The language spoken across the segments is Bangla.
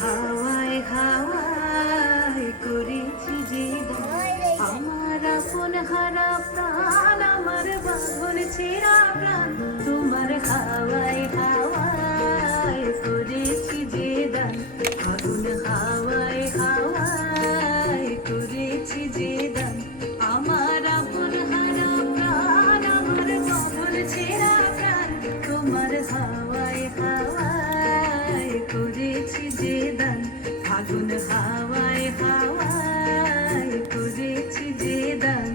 হাওয়ায় হাওয়ায় করেছি যে আমার আপন হারা প্রাণ, আমার বাঁধন ছেঁড়া প্রাণ, তোমার হাওয়ায় হাওয়ায় করেছি যে দান, আগুন হাওয়ায় হাওয়ায় করেছি যে দান, আমার আপন হারা প্রাণ, আমার বাঁধন ছেঁড়া প্রাণ, তোমার হাওয়ায় হাওয়ায় করেছি যে দান, আগুন হাওয়ায় হাওয়ায় করেছি যে দান।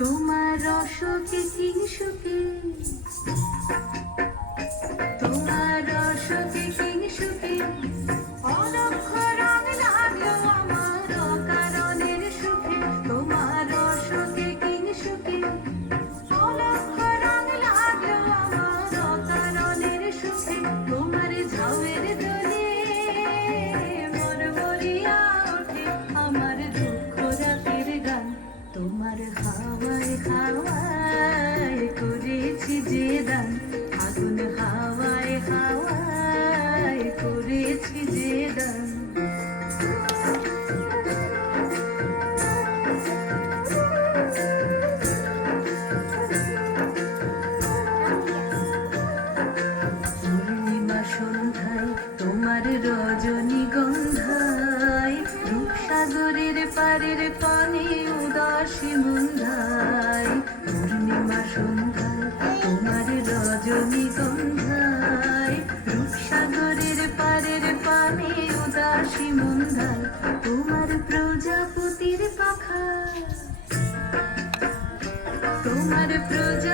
তোমার রসকে কিংসুকে, তোমার রসকে কিংসুকে, অলক্ষ রং লাগলো আমার অকারণের সুখে, তোমার রসকে কিংসুকে, অলক্ষ রং লাগলো আমার অকারণের সুখে, তোমার ঝাউয়ের দোলে মোর বলিয়া ওঠে আমার দুঃখ রাতের গান, তোমার হাওয়ায় হাওয়ায় করেছি যে দান, আগুন হাওয়ায় হাওয়ায় করেছি যে দান। পূর্ণিমা সন্ধ্যায় তোমার রজনীগন্ধায়, রূপসাগরের পারের পানে উদাসী মন্ধায়, পূর্ণিমা সন্ধ্যায় তোমার রজনীগন্ধায়, রূপসাগরের পারের পানে উদাসী মন্ধায়, তোমার প্রজাপতির পাখা, তোমার প্রজা